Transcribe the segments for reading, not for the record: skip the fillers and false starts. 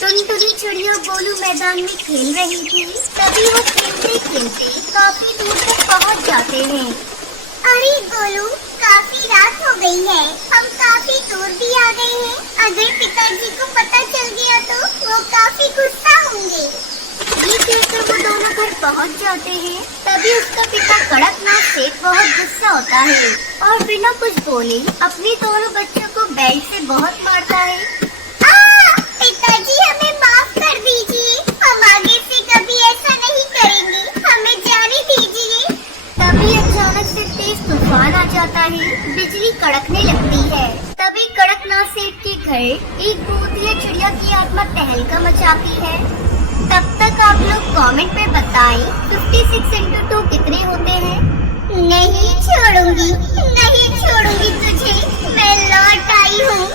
टुनटुनी चिड़िया गोलू मैदान में खेल रही थी। तभी वो खेलते खेलते काफी दूर तक पहुंच जाते हैं। अरे गोलू, काफी रात हो गई है, हम काफी दूर भी आ गए हैं। अगर पिताजी को पता चल गया तो वो काफी गुस्सा होंगे। ये कहकर वो दोनों घर पहुंच जाते हैं। तभी उसका पिता कड़कनाथ सेठ बहुत गुस्सा होता है और बिना कुछ बोले अपने दोनों बच्चों को बेल्ट से बहुत मारता है। पिताजी, हमें माफ कर दीजिए, हम आगे से कभी ऐसा नहीं करेंगे, हमें जाने दीजिए। तभी अचानक से तेज तूफान आ जाता है, बिजली कड़कने लगती है। तभी कड़कनाथ सेठ के घर एक भूतिया चिड़िया की आत्मा तहलका मचाती है। तब तक आप लोग कमेंट में बताएं 56 into 2 कितने होते हैं। नहीं छोड़ूंगी तुझे, मैं लौट आई हूँ।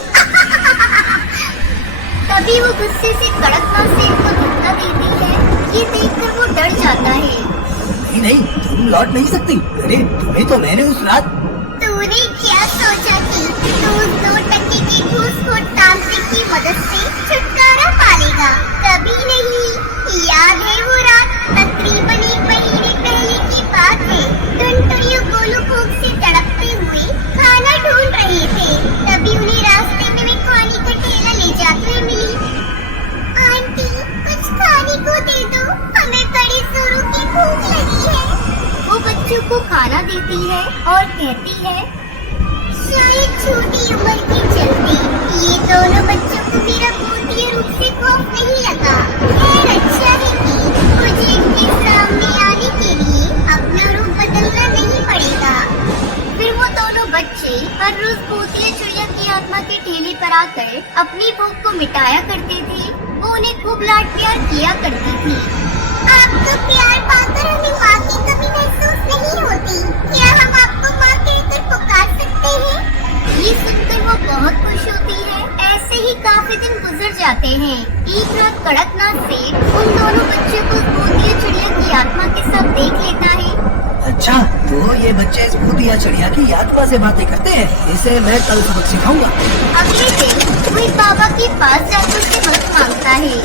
तभी वो गुस्से से कड़कनाथ सेठ को धक्का देती है। ये देखकर वो डर जाता है। नहीं, तुम लौट नहीं सकती। अरे तुम्हें तो मैंने उस रात। तूने क्या सोचा कि तू उस 2 टके के घूसखोर तांत्रिक की मदद से छुटकारा पालेगा? कभी नहीं। याद है वो रात? तकरीबन 1 महीने पहले की बात है। टुनटुनी और गोलू भूख से तड़पते हुए खाना ढूंढ रहे थे। तभी उन्हें रास्ते में मैं खाने का ठेला ले जाते हुए मिली। आंटी, कुछ खाने को दे दो, हमें बड़ी जोरों की भूख लगी है। वो बच्चों को खाना देती है और कहती है, शायद छोटी उम्र के चलते ये दोनों बच्चों को मेरा भूतिया रूप से खौफ नहीं लगा। खैर, अच्छा है कि मुझे इनके सामने आने के लिए अपना रूप बदलना नहीं पड़ेगा। फिर वो दोनों बच्चे हर रोज भूतिया चिड़िया की आत्मा के ठेले पर आकर अपनी भूख को मिटाया करते थे। वो उन्हें खूब लाड प्यार किया करती थी। आपको प्यार पाकर हमें माँ की कमी महसूस नहीं होती। क्या हम आपको माँ कहकर पुकार सकते हैं? ये सुनकर वो बहुत खुश होती है। ऐसे ही काफी दिन गुजर जाते हैं। एक रात कड़कनाथ सेठ उन दोनों बच्चों को भूतिया चिड़िया की आत्मा के साथ देख लेता है। अच्छा, तो ये बच्चे इस भूतिया चिड़िया की आत्मा से बातें करते हैं। इसे मैं कल सबक सिखाऊंगा। अगले दिन वो एक बाबा के पास जाकर उससे मदद मांगता है।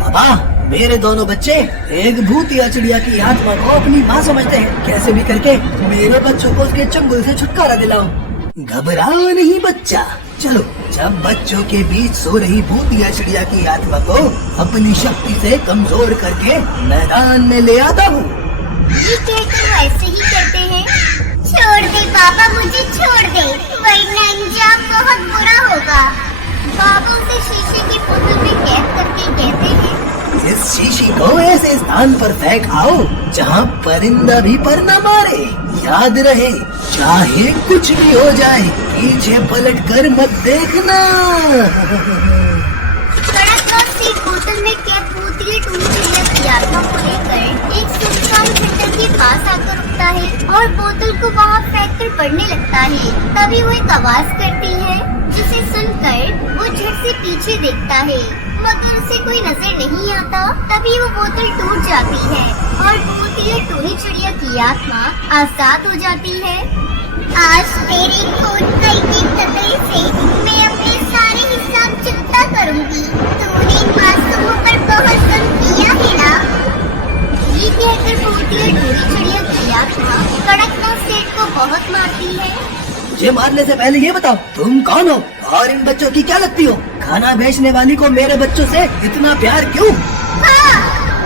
बाबा, मेरे दोनों बच्चे एक भूतिया चिड़िया की आत्मा को अपनी माँ समझते हैं। कैसे भी करके मेरे बच्चों को उसके चंगुल से छुटकारा दिलाओ। घबराओ नहीं बच्चा, चलो जब बच्चों के बीच सो रही भूतिया चिड़िया की आत्मा को अपनी शक्ति से कमजोर करके मैदान में ले आता हूँ। ये कहकर वो ऐसे ही करते हैं। छोड़ दे बाबा, मुझे छोड़ दे, वरना अंजाम बहुत बुरा होगा। बाबा उसे शीशे की बोतल में कैद करके कहते हैं, इस शीशी को ऐसे स्थान पर फेंक आओ जहाँ परिंदा भी पर न मारे। याद रहे, चाहे कुछ भी हो जाए, पीछे पलट कर मत देखना। कड़कनाथ सेठ बोतल में कैद भूतिया चिड़िया की आत्मा को लेकर एक सुनसान खंडर के पास आकर रुकता है और बोतल को वहाँ फेंक कर पड़ने लगता है। तभी वो एक आवाज करती है, जिसे सुनकर वो झट से पीछे देखता है, मगर उसे कोई नजर नहीं आता। तभी वो बोतल टूट जाती है और भूतिया टूनी चिड़िया की आत्मा आजाद हो जाती है। आज तेरे खून का एक कतरे से मैं अपने सारे हिसाब चुकता करूंगी। तूने मासूमों पर बहुत जुल्म किया है ना? ये कहकर भूतिया टूनी चिड़िया की आत्मा कड़कनाथ सेठ को बहुत मारती है। मुझे मारने से पहले ये बताओ, तुम कौन हो और इन बच्चों की क्या लगती हो? खाना बेचने वाली को मेरे बच्चों से इतना प्यार क्यों? हाँ,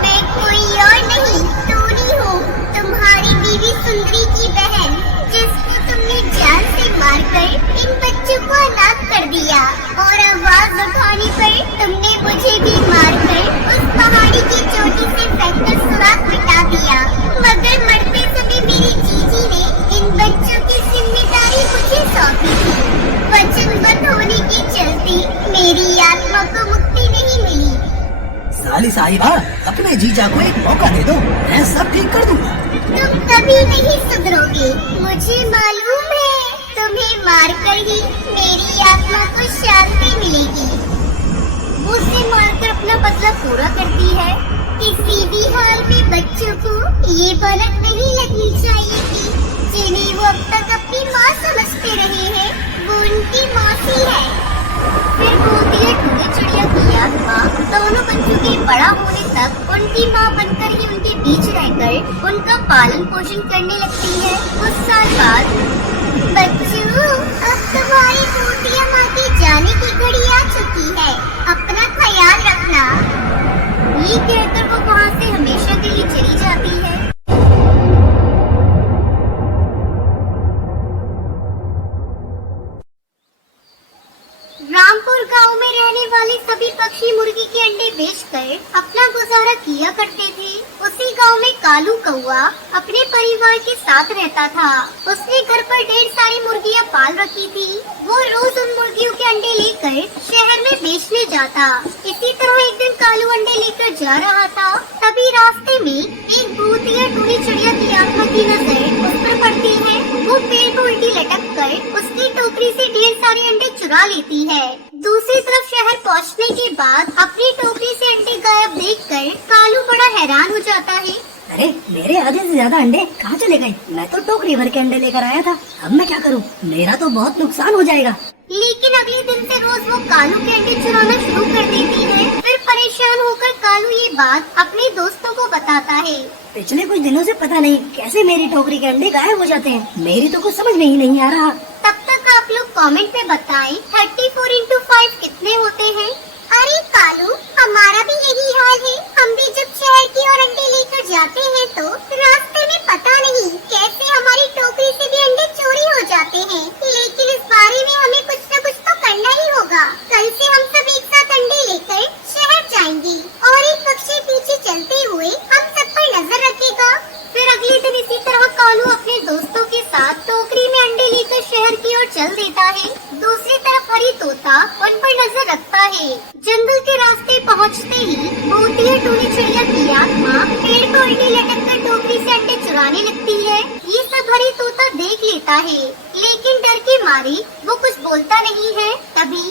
मैं कोई और नहीं, टूनी हूँ, तुम्हारी बीवी सुंदरी की बहन, जिसको तुमने जान से मारकर इन बच्चों को अनाथ कर दिया। और आवाज उठाने पर तुमने मुझे भी मारकर उस पहाड़ी की चोटी से फेंककर सुराग मिटा दिया। मगर मरते समय मेरी जीजी ने इन बच्चों की जिम्मेदारी मुझे सौंपी थी। वचनबद्ध होने के चलते मेरी आत्मा को मुक्ति नहीं मिली। साली साहिबा, अपने जीजा को एक मौका दे दो, मैं सब ठीक कर दूंगा। तुम कभी नहीं सुधरोगे, मुझे मालूम है। तुम्हें मारकर ही मेरी आत्मा को शांति मिलेगी। वो उसे मारकर अपना बदला पूरा करती है। किसी भी हाल में बच्चों को ये भनक नहीं लगनी चाहिए कि जिन्हें वो अब तक अपनी माँ समझते रहे हैं, वो उनकी मौसी है। फिर भूतिया टूनी चिड़िया की आत्मा दोनों बड़ा होने तक उनकी माँ बनकर ही उनके बीच रहकर उनका पालन पोषण करने लगती है। कुछ साल बाद बच्चों, अब तुम्हारी भूतिया माँ के जाने की घड़ी आ चुकी है। अपना ख्याल रखना। ये कहकर वो वहाँ से हमेशा के लिए चली जाती है। रामपुर गांव में रहने वाले सभी पक्षी मुर्गी के अंडे बेचकर अपना गुजारा किया करते थे। उसी गांव में कालू कौआ अपने परिवार के साथ रहता था। उसने घर पर ढेर सारी मुर्गियां पाल रखी थी। वो रोज उन मुर्गियों के अंडे लेकर शहर में बेचने जाता। इसी तरह एक दिन कालू अंडे लेकर जा रहा था। तभी रास्ते में एक भूतिया टूनी चिड़िया की आत्मा की नजर उस पर पड़ती है। वो पेड़ पर उल्टी लटक कर उसकी टोकरी से ढेर सारे अंडे चुरा लेती है। दूसरी तरफ शहर पहुंचने के बाद अपनी टोकरी से अंडे गायब देखकर कालू बड़ा हैरान हो जाता है। अरे मेरे आधे से ज्यादा अंडे कहाँ चले गए? मैं तो टोकरी भर के अंडे लेकर आया था। अब मैं क्या करूँ? मेरा तो बहुत नुकसान हो जाएगा। लेकिन अगले दिन से रोज वो कालू के अंडे चुराना शुरू कर देती है। फिर परेशान होकर कालू ये बात अपने दोस्तों को बताता है। पिछले कुछ दिनों से पता नहीं कैसे मेरी टोकरी के अंडे गायब हो जाते हैं। मेरी तो कुछ समझ में ही नहीं आ रहा। तब तक आप लोग कमेंट में बताएं 34 into 5 कितने होते हैं? अरे कालू, हमारा भी यही हाल है। हम भी जब शहर की ओर अंडे लेकर जाते हैं तो रास्ते में पता नहीं कैसे हमारी टोकरी से भी अंडे चोरी हो जाते हैं। लेकिन इस बारे में हमें कुछ न कुछ तो करना ही होगा। कल से हम सब एक साथ अंडे लेकर शहर जाएंगे और एक पक्षी पीछे चलते हुए हम सब पर नजर रखेगा। फिर अगले दिन इसी तरह कालू अपने दोस्तों के साथ टोकरी में अंडे लेकर शहर की ओर चल देता है। दूसरी तरफ हरी तोता उन पर नजर रखता है। जंगल के रास्ते पहुंचते ही भूतिया टूनी चिड़िया की आत्मा पेड़ पर उल्टी लटक कर टोकरी से अंडे चुराने लगती है। ये सब हरी तोता देख लेता है, लेकिन डर के मारे वो कुछ बोलता नहीं है। तभी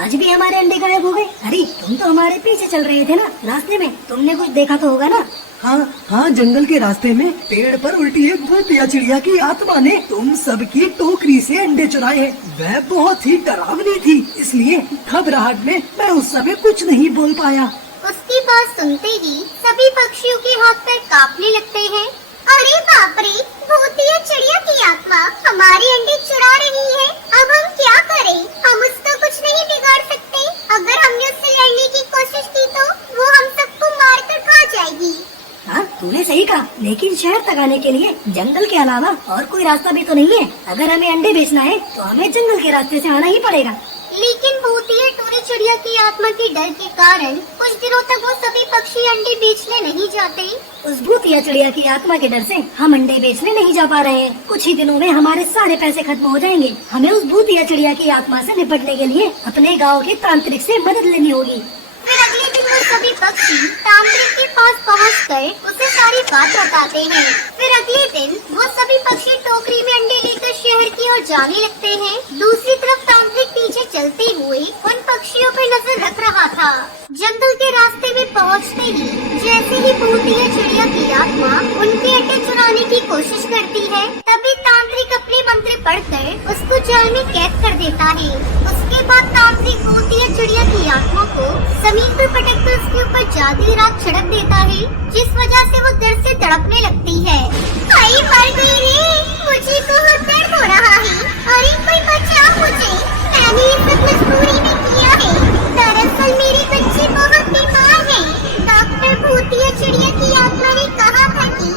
आज भी हमारे अंडे गायब हो गए। अरे तुम तो हमारे पीछे चल रहे थे ना रास्ते में, तुमने कुछ देखा तो होगा ना? हाँ, जंगल के रास्ते में पेड़ पर उल्टी एक भूतिया चिड़िया की आत्मा ने तुम सबकी टोकरी से अंडे चुराए। वह बहुत ही डरावनी थी, इसलिए घबराहट में मैं उस समय कुछ नहीं बोल पाया। उसकी बात सुनते ही सभी पक्षियों के हाथ पैर कांपने लगते हैं। अरे बाप रे, भूतिया चिड़िया की आत्मा हमारे अंडे चुरा रही है। अब हम क्या करें? हम उसका कुछ नहीं बिगाड़ सकते। अगर हमने उससे लड़ने की कोशिश की तो वो हम सबको मार कर खा जाएगी। हाँ तूने सही कहा, लेकिन शहर तक आने के लिए जंगल के अलावा और कोई रास्ता भी तो नहीं है। अगर हमें अंडे बेचना है तो हमें जंगल के रास्ते से आना ही पड़ेगा। लेकिन भूतिया टूनी चिड़िया की आत्मा के डर के कारण कुछ दिनों तक वो सभी पक्षी अंडे बेचने नहीं जाते। उस भूतिया चिड़िया की आत्मा के डर से हम अंडे बेचने नहीं जा पा रहे हैं। कुछ ही दिनों में हमारे सारे पैसे खत्म हो जाएंगे। हमें उस भूतिया चिड़िया की आत्मा से निपटने के लिए अपने गाँव के तांत्रिक से मदद लेनी होगी। फिर अगले दिन वो सभी पक्षी तांत्रिक के पास पहुंचकर उसे सारी बात बताते हैं। फिर अगले दिन वो सभी पक्षी टोकरी में अंडे लेकर शहर की ओर जाने लगते हैं। दूसरी तरफ तांत्रिक पीछे चलते हुए उन पक्षियों पर नजर रख रहा था। जंगल के रास्ते में पहुंचते ही जैसे ही भूतिया चिड़िया की आत्मा उनके अंडे चुराने की कोशिश करती है, तभी तांत्रिक अपने मंत्र पढ़कर उसको जाल में कैद कर देता है। उसके बाद तांत्रिक भूतिया चिड़िया की आत्मा को जमीन पर पटक कर उसके ऊपर जादुई राख छिड़क देता है, जिस वजह से वो दर्द से तड़पने लगती है। हाय मर गई रे, मुझे बहुत दर्द हो रहा है। अरे कोई बचा मुझे, मैंने ये सब मजबूरी में किया है। दरअसल मेरे बच्चे बहुत बीमार हैं। डॉक्टर भूतिया चिड़िया की आत्मा ने कहा था कि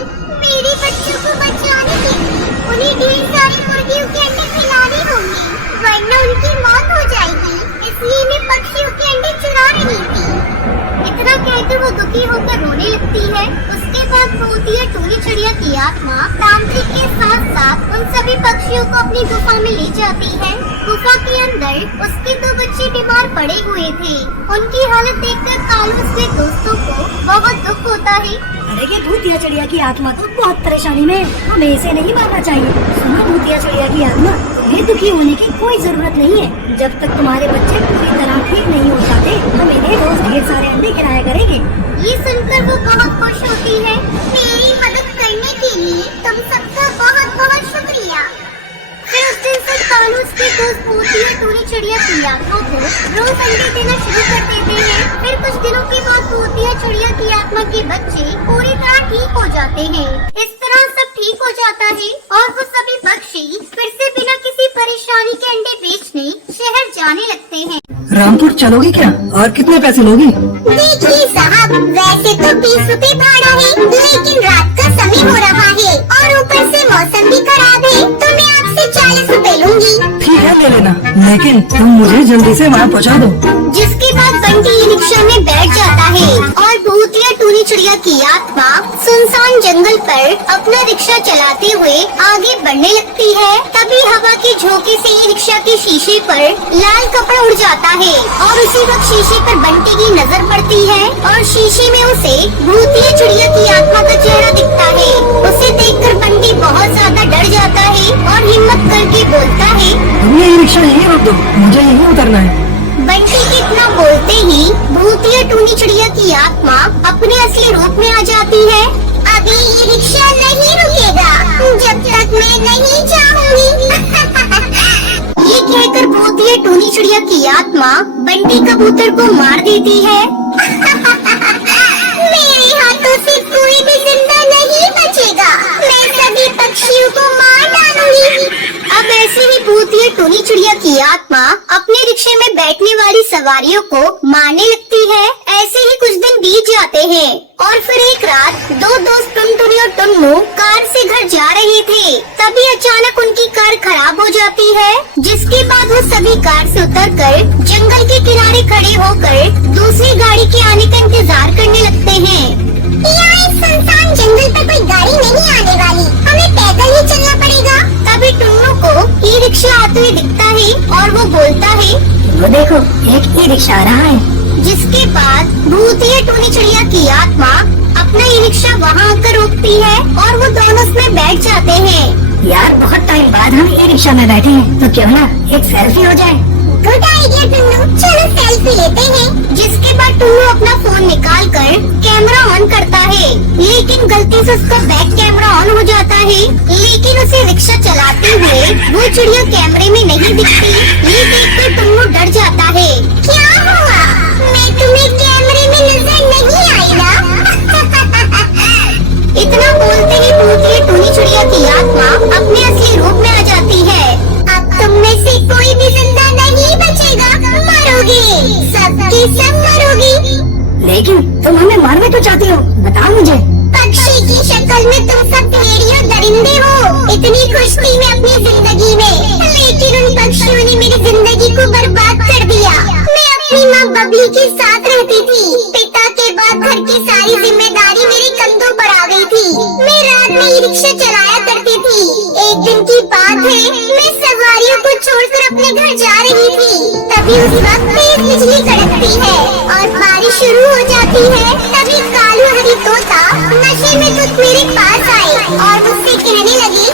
मेरे बच्चों को बचाने के लिए उन्हें ढेर सारी मुर्गियों के अंडे खिलाने होंगे, वरना उनकी मौत हो जाएगी। इसलिए मैं पक्षियों के अंडे चुरा रही थी। इतना कहकर वो दुखी होकर रोने लगती है। उसके बाद भूतिया टूनी चिड़िया की आत्मा तांत्रिक के साथ साथ उन सभी पक्षियों को अपनी गुफा में ले जाती है। गुफा के अंदर उसके 2 बच्चे बीमार पड़े हुए थे। उनकी हालत देखकर कालू उसके दोस्तों को बहुत दुख होता है। अरे ये भूतिया चिड़िया की आत्मा तो बहुत परेशानी में है, हमें इसे नहीं मारना चाहिए। सुनो भूतिया चिड़िया की आत्मा, तुम्हें दुखी होने की कोई जरूरत नहीं है। जब तक तुम्हारे बच्चे पूरी तरह ठीक नहीं हो जाते, हम इन्हें रोज ढेर सारे अंडे खिलाया करेंगे। ये सुनकर वो बहुत खुश होती है। मेरी मदद करने के लिए तुम सबका बहुत बहुत शुक्रिया। फिर उस दिन से कालू उसके दोस्त भूतिया टूनी चिड़िया की आत्मा को रोज अंडे देना शुरू कर देते हैं। फिर कुछ दिनों के बाद भूतिया चिड़िया की आत्मा के बच्चे पूरी तरह ठीक हो जाते हैं। इस तरह सब ठीक हो जाता है और वो सभी पक्षी फिर से बिना किसी परेशानी के अंडे बेचने शहर जाने लगते हैं। रामपुर चलोगी क्या और कितने पैसे लोगी? देखिए साहब, वैसे तो 20 रुपए भाड़ा है, लेकिन रात का समय हो रहा है और ऊपर से मौसम भी खराब है, तो मैं आपसे 40 रुपए लूंगी। ठीक है ले लेना, लेकिन तुम मुझे जल्दी से वहाँ पहुँचा दो। जिसके बाद बंटी ई रिक्शा में बैठ जाता है और भूतिया टूनी चिड़िया की आत्मा सुनसान जंगल पर अपना रिक्शा चलाते हुए आगे बढ़ने लगती है। तभी हवा के झोंके से ई रिक्शा के शीशे पर लाल कपड़ा उड़ जाता है और उसी वक्त शीशे पर बंटी की नजर पड़ती है और शीशे में उसे भूतिया चिड़िया की आत्मा का चेहरा दिखता है। उसे देखकर बंटी बहुत ज्यादा डर जाता है और हिम्मत करके बोलता है, तुम ये रिक्शा यहीं रोक दो, मुझे यहीं उतरना है। बंटी के इतना बोलते ही भूतिया टूनी चिड़िया की आत्मा अपने असली रूप में आ जाती है। अभी ये रिक्शा नहीं रुकेगा जब तक मैं नहीं चाहूंगी। ये कहकर भूतिया टूनी चिड़िया की आत्मा बंटी कबूतर को मार देती है। मेरे हाथों से कोई भी जिंदा नहीं बचेगा, मैं सभी पक्षियों को मार डालूंगी। अब ऐसे ही भूतिया टूनी चिड़िया की आत्मा अपने रिक्शे में बैठने वाली सवारियों को मारने लगती है। ऐसे ही कुछ दिन बीत जाते हैं और फिर एक रात दो दोस्त टुनटुनी और टुन्नू कार से घर जा रहे थे। तभी अचानक उनकी कार खराब हो जाती है, जिसके बाद वो सभी कार से उतरकर जंगल के किनारे खड़े होकर दूसरी गाड़ी के आने का इंतजार करने लगते हैं। यहाँ इस सुनसान जंगल पर कोई गाड़ी नहीं आने वाली, हमें पैदल ही चलना पड़ेगा। तभी टुन्नू को ई रिक्शा आते हुए दिखता है और वो बोलता है, वो देखो एक ई रिक्शा आ रहा है। जिसके बाद भूतिया टूनी चिड़िया की आत्मा अपना ई रिक्शा वहाँ आकर रोकती है और वो दोनों उसमें बैठ जाते हैं। यार बहुत टाइम बाद हम ई रिक्शा में बैठे हैं, तो क्यों ना एक सेल्फी हो जाए। गुड आइडिया टुन्नू, चलो सेल्फी लेते हैं। जिसके बाद टुन्नू अपना फोन निकाल कर कैमरा ऑन करता है, लेकिन गलती से उसका बैक कैमरा ऑन हो जाता है। लेकिन उसे रिक्शा चलाते हुए वो चिड़िया कैमरे में नहीं दिखती। ये देखकर टुन्नू डर जाता है। क्या हुआ? मैं तुम्हें कैमरे में नजर नहीं आई ना? इतना बोलते ही भूतिया टूनी चिड़िया की आत्मा अपने असली रूप में आ जाती है। अब तुम में से कोई भी जिंदा नहीं बचेगा, मरोगे, सबके सब मरोगे। लेकिन तुम हमें मारना क्यों चाहती हो, बताओ मुझे। पक्षी की शक्ल में तुम सब भेड़िए दरिंदे हो। इतनी खुश थी मैं अपनी जिंदगी में, लेकिन उन पक्षियों ने मेरी जिंदगी को बर्बाद कर दिया। मैं अपनी माँ बबली के साथ रहती थी। पिता के बाद घर की सारी जिम्मेदारी मेरे कंधों पर आ गई थी। मैं रात में ई रिक्शा चलाया करती थी। एक दिन की बात है, मैं सवारियों को छोड़कर अपने घर जा रही थी। तभी उस वक्त तेज बिजली कड़कती है और बारिश शुरू हो जाती है। तभी कालू हरी तोता नशे में कुछ मेरे पास आए और मुझसे कहने लगी,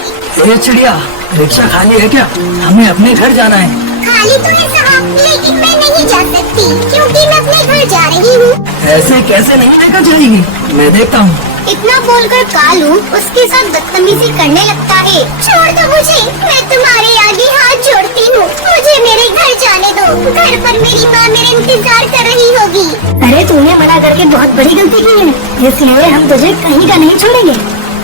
ये चिड़िया रिक्शा खाली है क्या? हमें अपने घर जाना है। खाली तो है साहब, लेकिन मैं नहीं जा सकती क्योंकि मैं अपने घर जा रही हूँ। ऐसे कैसे नहीं लेकर जाएगी, मैं देखता हूँ। इतना बोलकर कालू उसके साथ बदतमीजी करने लगता है। छोड़ दो मुझे, मैं तुम्हारे आगे हाथ जोड़ती हूँ, मुझे मेरे घर जाने दो। घर पर मेरी माँ मेरा इंतजार कर रही होगी। अरे तूने मना करके बहुत बड़ी गलती की है, इसलिए हम तुझे कहीं का नहीं छोड़ेंगे।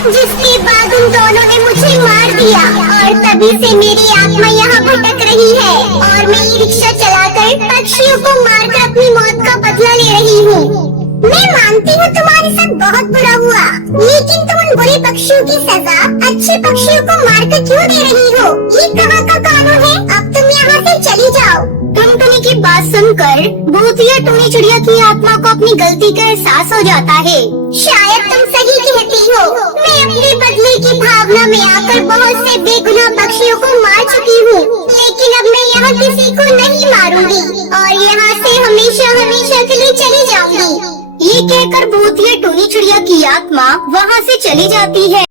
जिसके बाद उन दोनों ने मुझे मार दिया और तभी से मेरी आत्मा यहाँ भटक रही है और मैं ई रिक्शा चलाकर पक्षियों को मारकर अपनी मौत का बदला ले रही हूँ। मैं मानती हूँ तुम्हारे साथ बहुत बुरा हुआ, लेकिन तुम उन बुरे पक्षियों की सजा अच्छे पक्षियों को मारकर क्यों दे रही हो? ये कहाँ का कानून है? अब तुम यहाँ से चली जाओ। टुनटुनी की बात सुनकर भूतिया टूनी चिड़िया की आत्मा को अपनी गलती का एहसास हो जाता है। शायद तुम सही कहती हो, मैं अपने बदले की भावना में आकर बहुत से बेगुनाह पक्षियों को मार चुकी हूँ, लेकिन अब मैं यहाँ किसी को नहीं मारूंगी और यहाँ से हमेशा हमेशा के लिए चली जाऊंगी। ये कहकर भूतिया टूनी चिड़िया की आत्मा वहाँ से चली जाती है।